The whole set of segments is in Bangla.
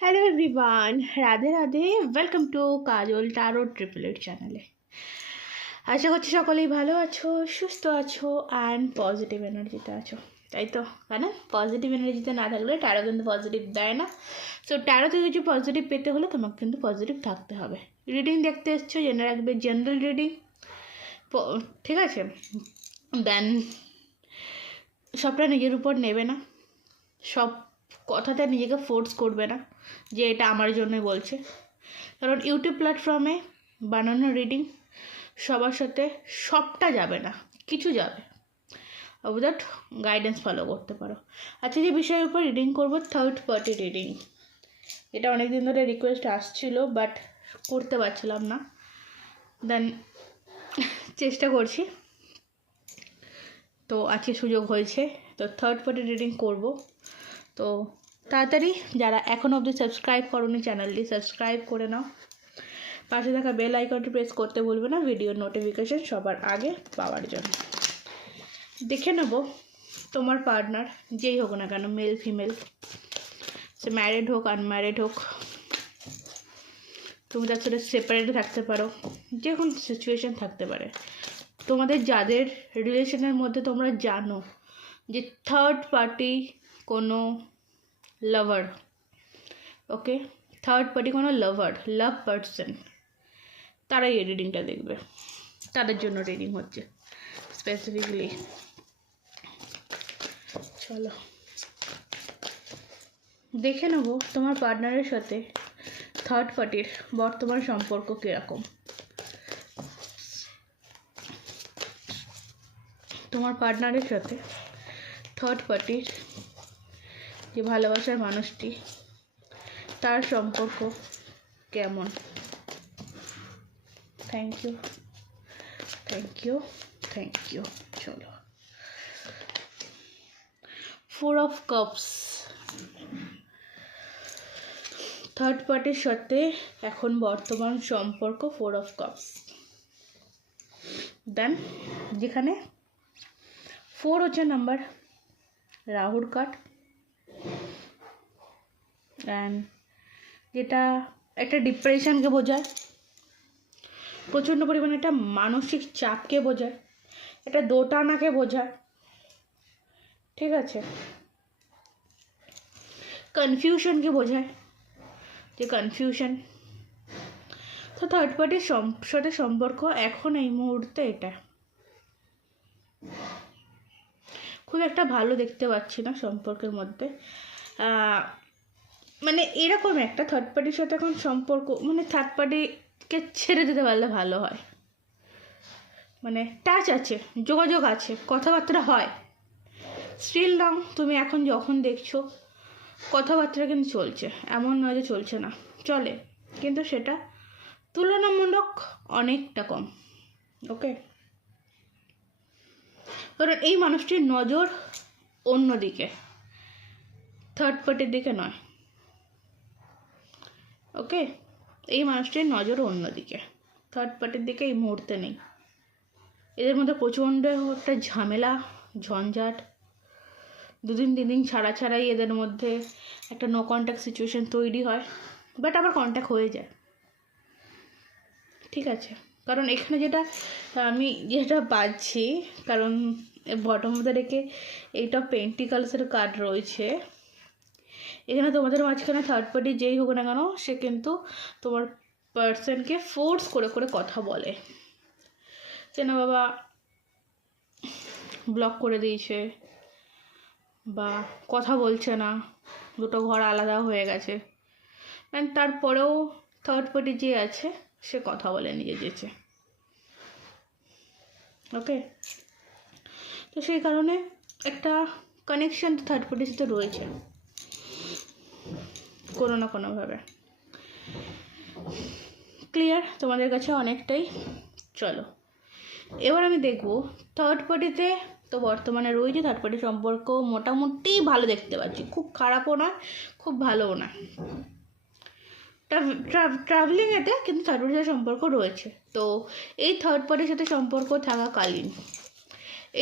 Hello everyone Radhe Radhe welcome to Kajal tarot triple eight চ্যানেলে আশা করছি সকলেই ভালো আছো, সুস্থ আছো অ্যান্ড পজিটিভ এনার্জিতে আছো। তাই তো? কেন পজিটিভ এনার্জিতে না থাকলে ট্যারো কিন্তু পজিটিভ দেয় না। সো ট্যারোতে কিছু পজিটিভ পেতে হলে তোমাকে কিন্তু পজিটিভ থাকতে হবে। রিডিং দেখতে এসছো, জেনে রাখবে জেনারেল রিডিং ঠিক আছে? দেন সবটা নিজের উপর নেবে না। সব কথাটা নিজেকে ফোর্স করবে না, যে এটা আমার জন্যই বলছে। কারণ ইউটিউব প্ল্যাটফর্মে বানানো রিডিং সবার সাথে সবটা যাবে না, কিছু যাবে। উইদাউট গাইডেন্স ফলো করতে পারো। আচ্ছা যে বিষয়ের উপর রিডিং করব থার্ড পার্টি রিডিং এটা অনেক দিন ধরে রিকোয়েস্ট আসছিল বাট করতে পারছিলাম না। দেন চেষ্টা করছি। তো আজকে সুযোগ হয়েছে, তো থার্ড পার্টি রিডিং করব। তো তাড়াতাড়ি যারা এখন অবধি সাবস্ক্রাইব করোনি চ্যানেলটি সাবস্ক্রাইব করে নাও। পাশে থাকা বেল আইকনটি প্রেস করতে বলবে না ভিডিওর নোটিফিকেশন সবার আগে পাওয়ার জন্য। দেখে নেব তোমার পার্টনার যেই হোক না কেন মেল ফিমেল সে ম্যারিড হোক আনম্যারিড হোক, তুমি তার সাথে সেপারেট থাকতে পারো, যে কোনো সিচুয়েশান থাকতে পারে। তোমাদের যাদের রিলেশনের মধ্যে তোমরা জানো যে থার্ড পার্টি কোনো লাভার ওকে থার্ড পার্টি কোনো লাভার লাভ পার্সন তারাই এই রিডিংটা দেখবে। তাদের জন্য রিডিং হচ্ছে স্পেসিফিকলি চলো। দেখে নেব তোমার পার্টনারের সাথে থার্ড পার্টির বর্তমান সম্পর্ক কীরকম। তোমার পার্টনারের সাথে থার্ড পার্টির যে ভালোবাসার মানুষটি, তার সম্পর্ক কেমন? Thank you thank you thank you চলো। ফোর অফ কাপস থার্ড পার্টির সাথে এখন বর্তমান সম্পর্ক ফোর অফ কাপস দেন যেখানে ফোর হচ্ছে নাম্বার রাহুর কাঠ অ্যান্ড যেটা একটা ডিপ্রেশনকে বোঝায়, প্রচণ্ড পরিমাণে একটা মানসিক চাপকে বোঝায়, একটা দোটানাকে বোঝায়, ঠিক আছে? কনফিউশনকে বোঝায়, যে কনফিউশন তো থার্ড পার্টির সাথে সম্পর্ক এখন এই মুহূর্তে এটা। খুব একটা ভালো দেখতে পাচ্ছি না সম্পর্কের মধ্যে। মানে এরকম একটা থার্ড পার্টির সাথে এখন সম্পর্ক মানে থার্ড পার্টিকে ছেড়ে দিতে পারলে ভালো হয়। মানে টাচ আছে, যোগাযোগ আছে, কথাবার্তা হয়। স্টিল লং তুমি এখন যখন দেখছ, কথাবার্তা কিন্তু চলছে, এমন নয় যে চলছে না। চলে, কিন্তু সেটা তুলনামূলক অনেকটা কম ওকে কারণ এই মানুষটির নজর অন্যদিকে থার্ড পার্টির দিকে নয়। ওকে এই মানুষটির নজর অন্যদিকে। থার্ড পার্টির দিকে এই মুহূর্তে নেই। এদের মধ্যে প্রচণ্ড একটা ঝামেলা, ঝঞ্ঝাট। দুদিন, তিন দিন ছাড়া ছাড়াই এদের মধ্যে একটা নো কন্ট্যাক্ট সিচুয়েশান তৈরি হয়। বাট আবার কন্ট্যাক্ট হয়ে যায়। ঠিক আছে? কারণ এখানে যেটা, আমি যেটা পাচ্ছি, কারণ বটম রেখে এইটা পেন্টিকালসের কার্ড রয়েছে। এখানে তোমাদের মাঝখানে থার্ড পার্টি যেই হোক না কেন, সে কিন্তু তোমার পার্সনকে ফোর্স করে করে কথা বলে। যে না বাবা ব্লক করে দিয়েছে বা কথা বলছে না, দুটো ঘর আলাদা হয়ে গেছে। অ্যান্ড তারপরেও থার্ড পার্টি যে আছে, সে কথা বলে নিয়ে যেছে। ওকে তো সেই কারণে একটা কানেকশান থার্ড পার্টির সাথে রয়েছে। কোনো না কোনোভাবে। ক্লিয়ার তোমাদের কাছে অনেকটাই। চলো। এবার আমি দেখব থার্ড পার্টিতে তো বর্তমানে রয়েছে থার্ড পার্টি সম্পর্ক মোটামুটি ভালো দেখতে পাচ্ছি। খুব খারাপও না খুব ভালোও না ট্রাভেলিংয়েতে কিন্তু থার্ড পার্টির সাথে সম্পর্ক রয়েছে। তো এই থার্ড পার্টির সাথে সম্পর্ক থাকাকালীন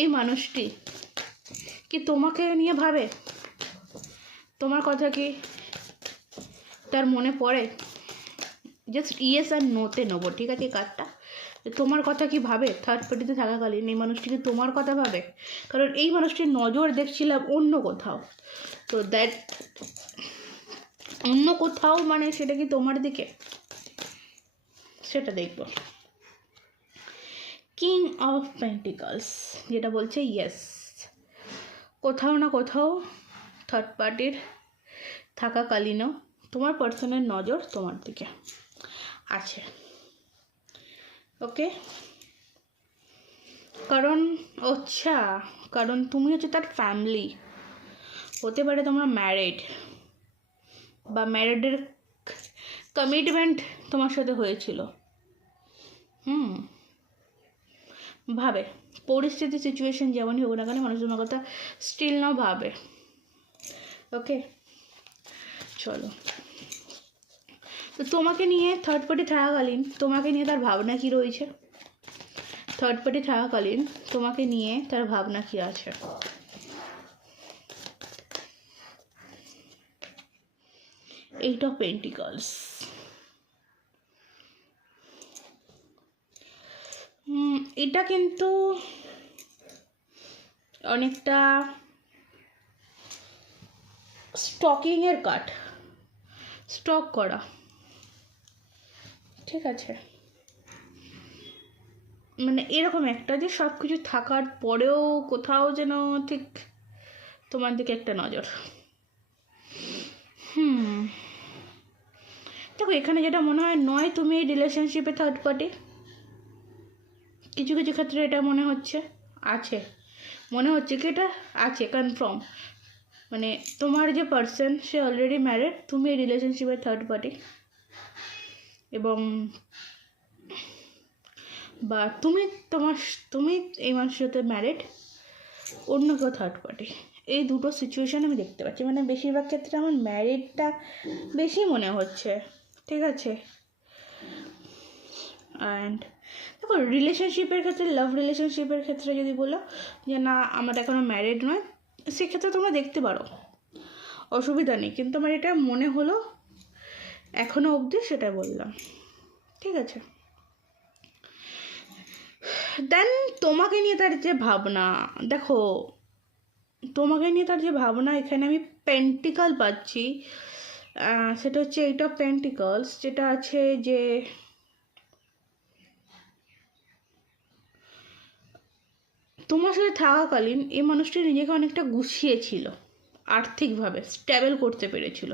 এই মানুষটি কি তোমাকে নিয়ে ভাবে? তোমার কথা কি? তার মনে পড়ে? জাস্ট ইয়েস আর নোতে নেব, ঠিক আছে কার্ডটা তোমার কথা কি ভাবে? থার্ড পার্টিতে থাকাকালীন এই মানুষটি কি তোমার কথা ভাবে? কারণ এই মানুষটির নজর দেখছিলাম অন্য কোথাও। তো দ্যাট অন্য কোথাও মানে সেটা কি তোমার দিকে? সেটা দেখব। কিং অফ পেন্টিকলস যেটা বলছে ইয়েস কোথাও না কোথাও থার্ড পার্টির থাকাকালীনও তোমার পার্সনের নজর তোমার দিকে। আছে। ওকে কারণ আচ্ছা কারণ তুমি হচ্ছে তার ফ্যামিলি হতে পারে তোমরা ম্যারিড বা ম্যারিডের কমিটমেন্ট তোমার সাথে হয়েছিল। হুম? ভাবে। পরিস্থিতি সিচুয়েশন যেমনই হোক না কেন, মানুষ তোমার কথা স্টিল নাও ভাবে। ওকে চলো। তো তোমাকে নিয়ে থার্ড পার্টি থাকাকালীন, তোমাকে নিয়ে তার ভাবনা কী রয়েছে? থার্ড পার্টি থাকাকালীন, তোমাকে নিয়ে তার ভাবনা কী আছে? এইট অফ পেন্টিকলস এটা কিন্তু অনেকটা স্টকিংয়ের কাঠ। স্টক করা। ঠিক আছে? মানে এরকম একটা যে সব কিছু থাকার পরেও কোথাও যেন ঠিক তোমার দিকে একটা নজর। হুম। দেখো, এখানে যেটা মনে হয় নয় তুমি রিলেশনশিপে থার্ড পার্টি কিছু কিছু ক্ষেত্রে এটা মনে হচ্ছে, আছে। মনে হচ্ছে কি এটা? আছে কনফার্ম মানে তোমার যে পার্সন সে অলরেডি ম্যারিড তুমি এই রিলেশনশিপের থার্ড পার্টি এবং বা তুমি তোমার, তুমি এই মানুষের সাথে ম্যারিড অন্য কেউ থার্ড পার্টি এই দুটো সিচুয়েশান আমি দেখতে পাচ্ছি। মানে বেশিরভাগ ক্ষেত্রে আমার ম্যারিডটা বেশি মনে হচ্ছে। ঠিক আছে? অ্যান্ড দেখো রিলেশনশিপের ক্ষেত্রে লাভ রিলেশনশিপের ক্ষেত্রে যদি বলো, যে না, আমরা এখনও ম্যারিড নয় সেক্ষেত্রে তোমরা দেখতে পারো। অসুবিধা নেই। কিন্তু আমার এটা মনে হলো এখনও অবধি সেটা বললাম। ঠিক আছে? দেন তোমাকে নিয়ে তার যে ভাবনা, দেখো, তোমাকে নিয়ে তার যে ভাবনা, এখানে আমি পেন্টিকাল পাচ্ছি। সেটা হচ্ছে এইট অফ পেন্টিকলস যেটা আছে যে তোমার সাথে থাকাকালীন এই মানুষটি নিজেকে অনেকটা গুছিয়েছিল, আর্থিকভাবে স্ট্যাবেল করতে পেরেছিল।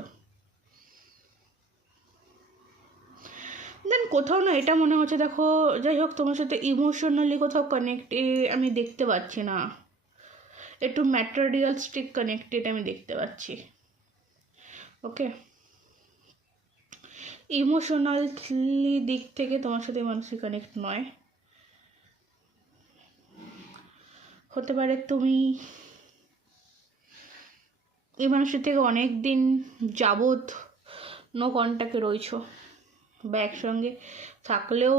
দেন কোথাও না এটা মনে হচ্ছে, দেখো, যাই হোক, তোমার সাথে ইমোশনালি কোথাও কানেক্ট আমি দেখতে পাচ্ছি না। একটু ম্যাটেরিয়ালস্টিক কানেক্টেড আমি দেখতে পাচ্ছি। ওকে ইমোশনালি দিক থেকে তোমার সাথে মানসিক কানেক্ট নয়। হতে পারে, তুমি এই মানুষের থেকে অনেক দিন যাবৎ নো কন্ট্যাক্টে রয়েছো বা একসঙ্গে থাকলেও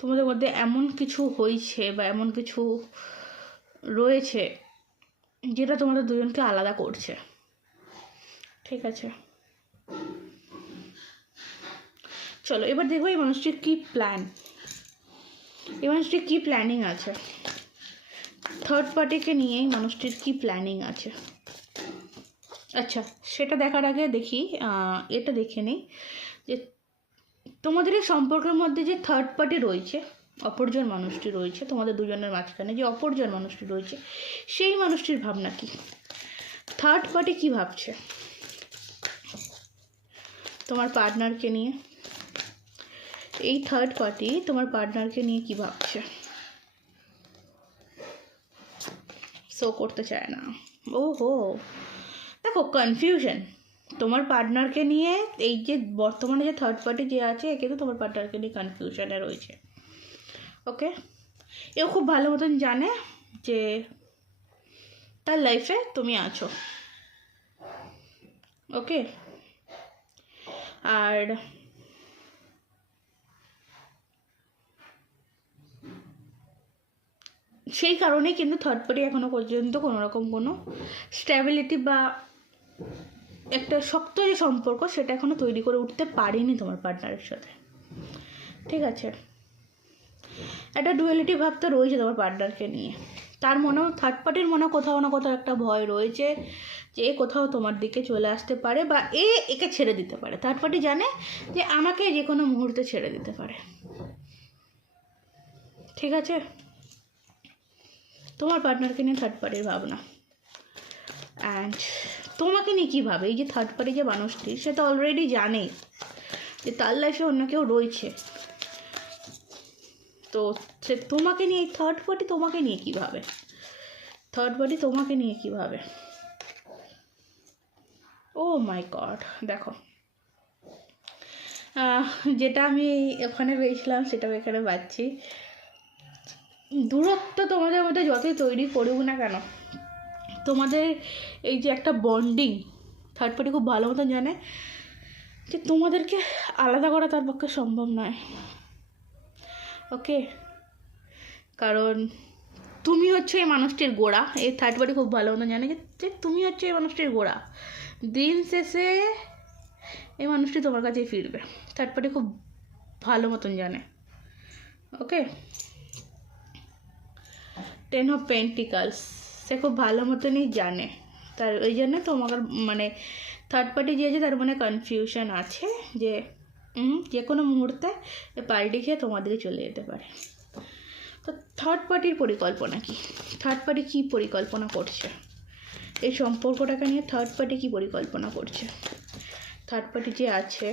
তোমাদের মধ্যে এমন কিছু হয়েছে বা এমন কিছু রয়েছে যেটা তোমাদের দুজনকে আলাদা করছে। ঠিক আছে? চলো, এবার দেখব এই মানুষটির কী প্ল্যান এই মানুষটির কী প্ল্যানিং আছে? থার্ড পার্টিকে নিয়েই মানুষটির কী প্ল্যানিং আছে? আচ্ছা সেটা দেখার আগে দেখি এটা দেখে নিই যে তোমাদের এই সম্পর্কের মধ্যে যে থার্ড পার্টি রয়েছে, অপরজন মানুষটি রয়েছে, তোমাদের দুজনের মাঝখানে যে অপরজন মানুষটি রয়েছে, সেই মানুষটির ভাবনা কি? থার্ড পার্টি কি ভাবছে? তোমার পার্টনারকে নিয়ে? এই থার্ড পার্টি তোমার পার্টনারকে নিয়ে কি ভাবছে? শো করতে চায় না। ও হো দেখো কনফিউশন তোমার পার্টনারকে নিয়ে এই যে বর্তমানে যে থার্ড পার্টি যে আছে, একে তো তোমার পার্টনারকে নিয়ে কনফিউশনে রয়েছে। ওকে এও খুব ভালো মতন জানে যে তার লাইফে তুমি আছো। ওকে আর সেই কারণেই কিন্তু থার্ড পার্টি এখনও পর্যন্ত কোনো রকম কোনো স্ট্যাবিলিটি বা একটা শক্ত যে সম্পর্ক সেটা এখনও তৈরি করে উঠতে পারেনি তোমার পার্টনারের সাথে। ঠিক আছে? একটা ডুয়ালিটি ভাব তো রয়েছে তোমার পার্টনারকে নিয়ে। তার মনেও থার্ড পার্টির মনে কোথাও না কোথাও একটা ভয় রয়েছে যে এ কোথাও তোমার দিকে চলে আসতে পারে বা এ একে ছেড়ে দিতে পারে। থার্ড পার্টি জানে যে আমাকে যে কোনো মুহূর্তে ছেড়ে দিতে পারে। ঠিক আছে? তোমার পার্টনারকে নিয়ে থার্ড পার্টির ভাবনা। অ্যান্ড তোমাকে নিয়ে কী ভাবে? এই যে থার্ড পার্টি যে মানুষটি, সে তো অলরেডি জানে যে তার লাইফে অন্য কেউ রয়েছে। তো সে তোমাকে নিয়ে থার্ড পার্টি তোমাকে নিয়ে কী ভাবে? থার্ড পার্টি তোমাকে নিয়ে কী ভাবে? ও মাই গড দেখো। যেটা আমি ওখানে পেয়েছিলাম, সেটাও এখানে পাচ্ছি। দূরত্ব তোমাদের মধ্যে যতই তৈরি করুক না কেন, তোমাদের এই যে একটা বন্ডিং থার্ড পার্টি খুব ভালো মতন জানে যে তোমাদেরকে আলাদা করা তার পক্ষে সম্ভব নয়। ওকে কারণ তুমি হচ্ছে এই মানুষটির গোড়া। এই থার্ড পার্টি খুব ভালো মতন জানে যে তুমি হচ্ছে এই মানুষটির গোড়া। দিন শেষে এই মানুষটি তোমার কাছেই ফিরবে। থার্ড পার্টি খুব ভালো মতন জানে। ওকে টেন অফ পেন্টিকালস সে খুব ভালো মতনই জানে। তার ওই জন্য তোমার মানে থার্ড পার্টি যে আছে, তার মানে কনফিউশন আছে যে যে কোনো মুহূর্তে পাল্টি খেয়ে তোমাদেরকে চলে যেতে পারে। তো থার্ড পার্টির পরিকল্পনা কি? থার্ড পার্টি কী পরিকল্পনা করছে? এই সম্পর্কটাকে নিয়ে থার্ড পার্টি কী পরিকল্পনা করছে? থার্ড পার্টি যে আছে,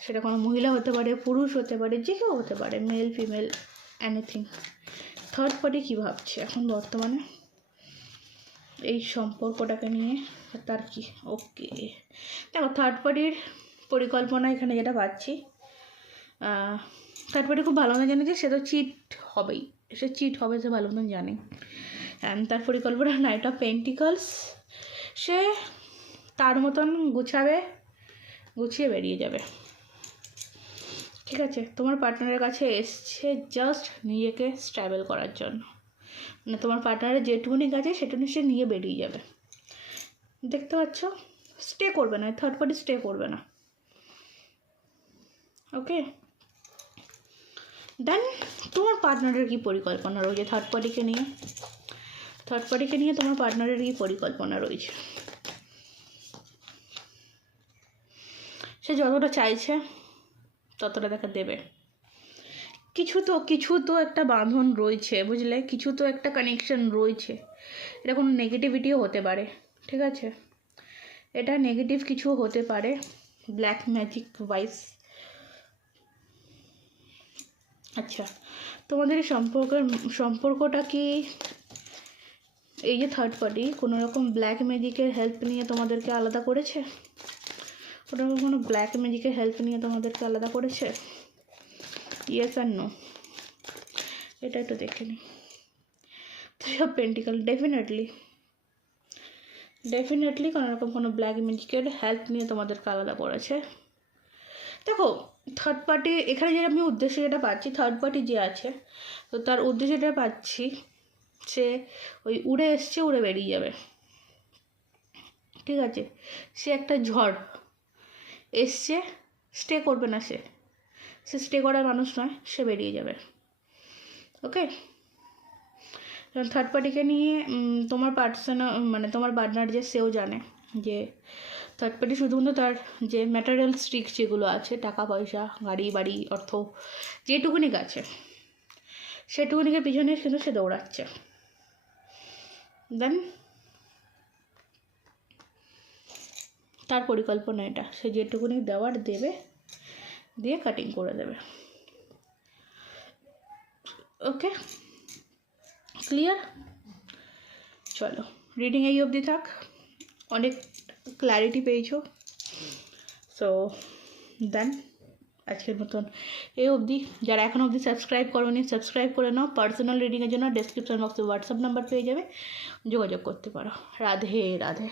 সেটা কোনো মহিলা হতে পারে, পুরুষ হতে পারে, যে কেউ হতে পারে male female anything third party কী ভাবছে এখন বর্তমানে? এই সম্পর্কটাকে নিয়ে তার কি? ওকে দেখো থার্ড পার্টির পরিকল্পনা এখানে যেটা পাচ্ছি থার্ড পার্টি খুব ভালো মতন জানে যে সে তো চিট হবেই। সে চিট হবে, সে ভালো মতন জানে। অ্যান্ড তার পরিকল্পনা নাইট অফ পেন্টিকলস সে তার মতন গুছাবে, গুছিয়ে বেরিয়ে যাবে। ঠিক আছে, তোমার পার্টনারের কাছে এসছে জাস্ট নিজেকে স্ট্রাভেল করার জন্য। মানে তোমার পার্টনারের যেটুকুনি কাছে, সেটুকুনি সে নিয়ে বেরিয়ে যাবে। দেখতে পাচ্ছ? স্টে করবে না থার্ড পার্টি স্টে করবে না। ওকে দেন তোমার পার্টনারের কী পরিকল্পনা রয়েছে থার্ড পার্টিকে নিয়ে? থার্ড পার্টিকে নিয়ে তোমার পার্টনারের কী পরিকল্পনা রয়েছে? সে যতটা চাইছে ততটা দেখা দেবে। কিছু তো কিছু তো একটা বাঁধন রয়েছে, বুঝলে? কিছু তো একটা কানেকশন রয়েছে। এটা কোনো নেগেটিভিটিও হতে পারে, ঠিক আছে? এটা নেগেটিভ কিছু হতে পারে ব্ল্যাক ম্যাজিক ওয়াইজ আচ্ছা তোমাদের সম্পর্কের, সম্পর্কটা কি এই যে থার্ড পার্টি কোনো রকম ব্ল্যাক ম্যাজিকের হেল্প নিয়ে তোমাদেরকে আলাদা করেছে? রকম কোনো ব্ল্যাক ম্যাজিকের হেল্প নিয়ে তোমাদেরকে আলাদা করেছে? ইয়েস আর নো এটা একটু দেখে নিই three of pentacle definitely definitely কোনো রকম কোনো ব্ল্যাক ম্যাজিকের হেল্প নিয়ে তোমাদেরকে আলাদা করেছে। দেখো থার্ড পার্টি এখানে যে আমি উদ্দেশ্য যেটা পাচ্ছি থার্ড পার্টি যে আছে, তো তার উদ্দেশ্য যেটা পাচ্ছি, সে ওই উড়ে এসছে, উড়ে বেরিয়ে যাবে। ঠিক আছে? সে একটা ঝড় এসছে স্টে করবে না সে। সে স্টে করার মানুষ নয়, সে বেরিয়ে যাবে। ওকে থার্ড পার্টিকে নিয়ে তোমার পার্সন মানে তোমার পার্টনার যে, সেও জানে যে থার্ড পার্টি শুধুমাত্র তার যে ম্যাটেরিয়াল স্ট্রিক যেগুলো আছে, টাকা, পয়সা, গাড়ি, বাড়ি, অর্থ, যেটুকুনি আছে সেটুকুনিকে পিছনে কিন্তু সে দৌড়াচ্ছে। দেন তার পরিকল্পনা এটা। সে যেটুকুনি দেওয়ার দেবে, দিয়ে কাটিং করে দেবে। ওকে ক্লিয়ার চলো রিডিং এই অবধি থাক। অনেক ক্ল্যারিটি পেয়েছ। সো দেন আজকের মতন এই অবধি। যারা এখন অবধি সাবস্ক্রাইব করোনি সাবস্ক্রাইব করে নাও। পার্সোনাল রিডিংয়ের জন্য ডেসক্রিপশন বক্সে হোয়াটসঅ্যাপ নাম্বার পেয়ে যাবে। যোগাযোগ করতে পারো। রাধে রাধে।